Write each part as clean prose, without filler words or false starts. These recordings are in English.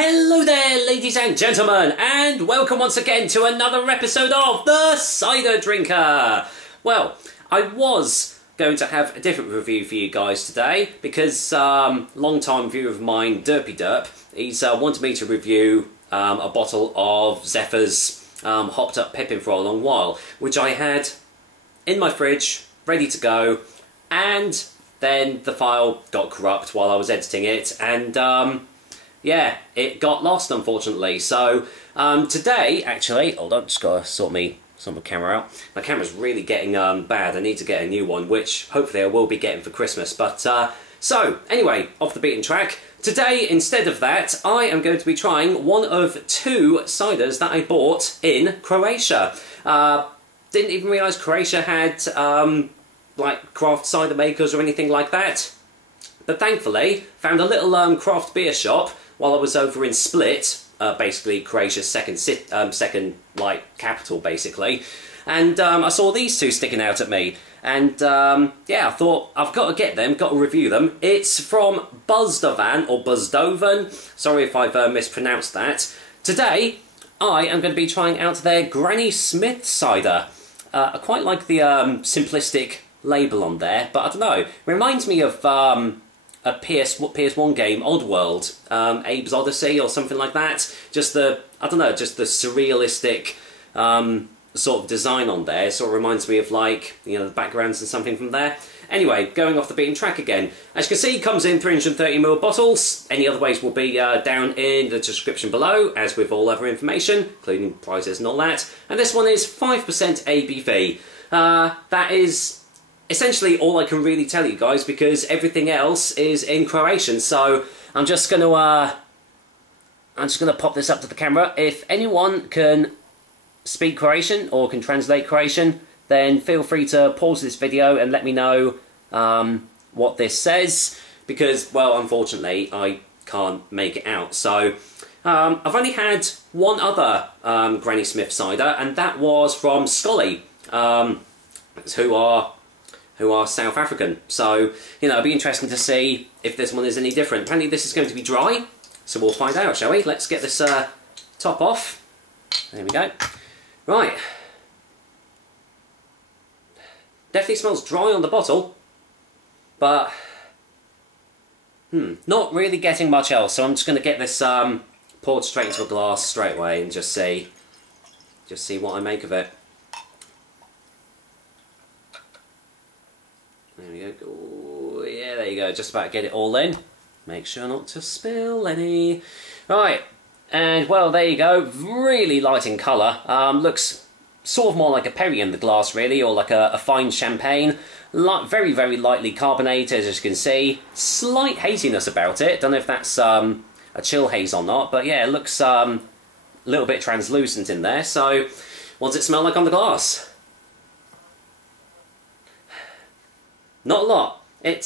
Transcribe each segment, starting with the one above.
Hello there, ladies and gentlemen, and welcome once again to another episode of The Cider Drinker. Well, I was going to have a different review for you guys today because long-time viewer of mine, Derpy Derp, he's wanted me to review a bottle of Zephyr's hopped up Pippin for a long while, which I had in my fridge, ready to go, and then the file got corrupt while I was editing it, and yeah, it got lost, unfortunately. So today, actually, hold on, just gotta sort my camera out. My camera's really getting bad. I need to get a new one, which hopefully I will be getting for Christmas. But so anyway, off the beaten track. Today, instead of that, I am going to be trying one of two ciders that I bought in Croatia. Didn't even realise Croatia had like craft cider makers or anything like that. But thankfully, found a little craft beer shop while I was over in Split, basically Croatia's second like capital, basically. And I saw these two sticking out at me, and yeah, I thought I've got to get them, got to review them. It's from Buzdovan or Buzdovan. Sorry if I've mispronounced that. Today, I am going to be trying out their Granny Smith cider. I quite like the simplistic label on there, but I don't know. It reminds me of a PS1 game, Oddworld, Abe's Odyssey or something like that. Just the, I don't know, just the surrealistic sort of design on there. Sort of reminds me of, like, you know, the backgrounds and something from there. Anyway, going off the beaten track again. As you can see, it comes in 330ml bottles. Any other ways will be down in the description below, as with all other information, including prices and all that. And this one is 5% ABV. That is essentially all I can really tell you guys, because everything else is in Croatian. So I'm just gonna pop this up to the camera. If anyone can speak Croatian or can translate Croatian, then feel free to pause this video and let me know what this says, because, well, unfortunately I can't make it out. So I've only had one other Granny Smith cider, and that was from Scully, who are South African. So, you know, it'll be interesting to see if this one is any different. Apparently this is going to be dry, so we'll find out, shall we? Let's get this top off. There we go. Right. Definitely smells dry on the bottle, but not really getting much else. So I'm just going to get this poured straight into a glass straight away and just see what I make of it. There we go. Oh, yeah, there you go. Just about to get it all in. Make sure not to spill any. Right, and well, there you go. Really light in colour. Looks sort of more like a perry in the glass, really, or like a fine champagne. Very, very lightly carbonated, as you can see. Slight haziness about it. Don't know if that's a chill haze or not, but yeah, it looks a little bit translucent in there. So, what does it smell like on the glass? Not a lot. It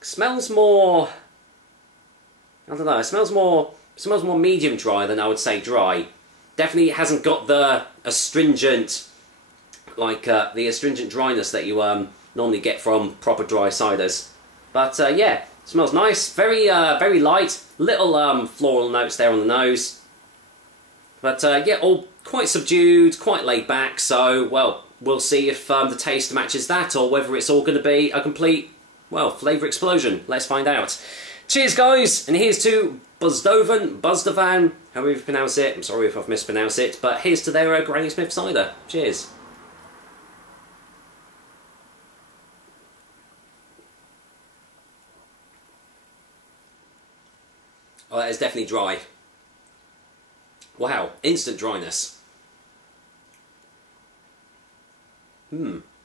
smells more, I don't know, it smells more medium dry than I would say dry. Definitely hasn't got the astringent, like the astringent dryness that you normally get from proper dry ciders. But yeah, smells nice. Very very light. Little floral notes there on the nose. But yeah, all quite subdued, quite laid back. So, well, we'll see if the taste matches that, or whether it's all going to be a complete, well, flavour explosion. Let's find out. Cheers, guys, and here's to Buzdovan, however you pronounce it. I'm sorry if I've mispronounced it, but here's to their Granny Smith cider. Cheers. Oh, that is definitely dry. Wow, instant dryness.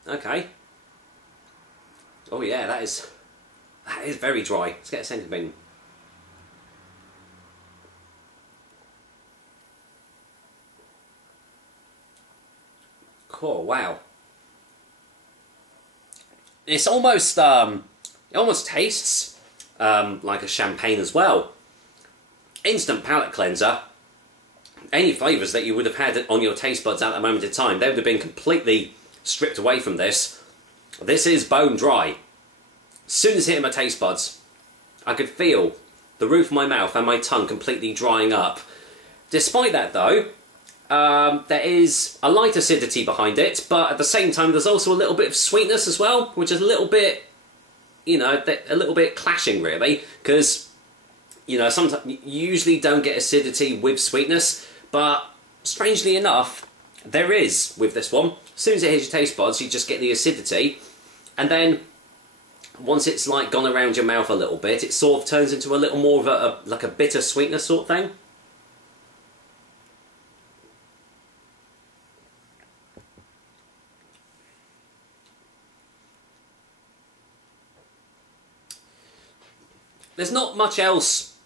Okay. Oh yeah, that is very dry. Let's get a second bin. Cool, wow. It's almost, it almost tastes like a champagne as well. Instant palate cleanser. Any flavours that you would have had on your taste buds at that moment in time, they would have been completely stripped away from this. This is bone dry. As soon as it hit my taste buds, I could feel the roof of my mouth and my tongue completely drying up. Despite that though, there is a light acidity behind it, but at the same time there's also a little bit of sweetness as well, which is a little bit, you know, a little bit clashing really, because, you know, sometimes you usually don't get acidity with sweetness, but strangely enough, there is with this one. As soon as it hits your taste buds, you just get the acidity, and then once it's like gone around your mouth a little bit, it sort of turns into a little more of like a bitter sweetness sort of thing. There's not much else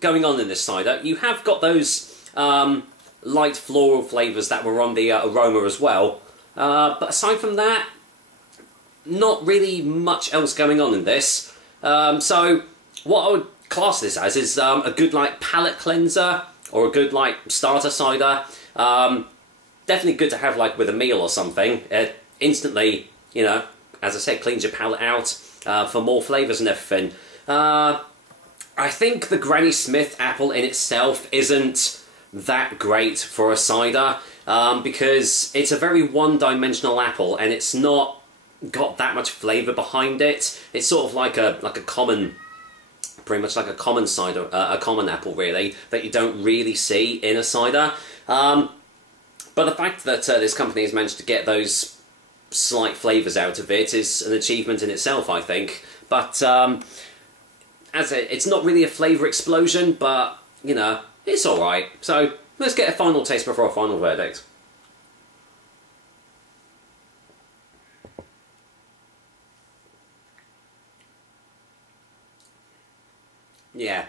going on in this cider. You have got those light floral flavours that were on the aroma as well, but aside from that, not really much else going on in this. So what I would class this as is a good like palate cleanser or a good like starter cider. Definitely good to have like with a meal or something. It instantly, you know, as I said, cleans your palate out for more flavours and everything. I think the Granny Smith apple in itself isn't that great for a cider because it's a very one-dimensional apple and it's not got that much flavour behind it. It's sort of like a common, pretty much like a common cider, a common apple really, that you don't really see in a cider. But the fact that this company has managed to get those slight flavours out of it is an achievement in itself, I think. But it's not really a flavour explosion, but, you know, it's alright. So, let's get a final taste before a final verdict. Yeah,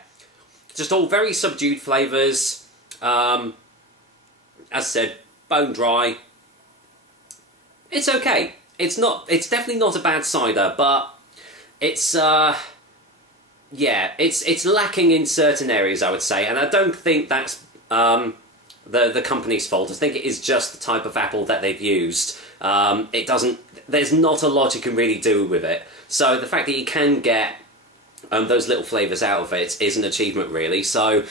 just all very subdued flavours. As I said, bone dry. It's okay. It's definitely not a bad cider, but it's yeah, it's lacking in certain areas, I would say, and I don't think that's the company's fault. I think it is just the type of apple that they've used. There's not a lot you can really do with it. So the fact that you can get those little flavours out of it is an achievement, really. So,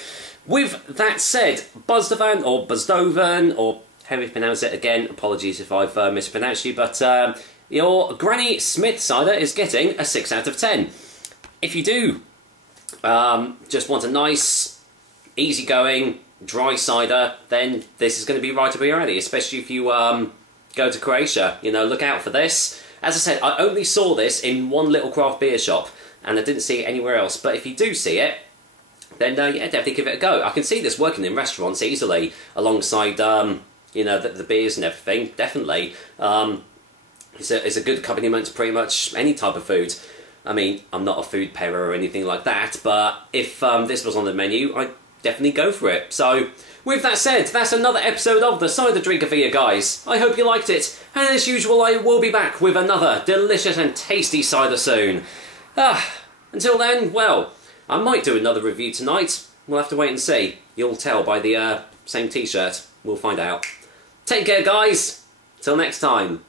with that said, Buzdovan, or Buzdovan, or however you pronounce it again, apologies if I've mispronounced you, but your Granny Smith cider is getting a 6 out of 10. If you do just want a nice, easygoing, dry cider, then this is going to be right up your alley, especially if you go to Croatia. You know, look out for this. As I said, I only saw this in one little craft beer shop, and I didn't see it anywhere else. But if you do see it, then yeah, definitely give it a go. I can see this working in restaurants easily, alongside you know, the beers and everything. Definitely, it's a good accompaniment to pretty much any type of food. I mean, I'm not a food pairer or anything like that, but if this was on the menu, I'd definitely go for it. So, with that said, that's another episode of the Cider Drinker for you guys. I hope you liked it, and as usual, I will be back with another delicious and tasty cider soon. Until then, well, I might do another review tonight. We'll have to wait and see. You'll tell by the same t-shirt. We'll find out. Take care, guys. Till next time.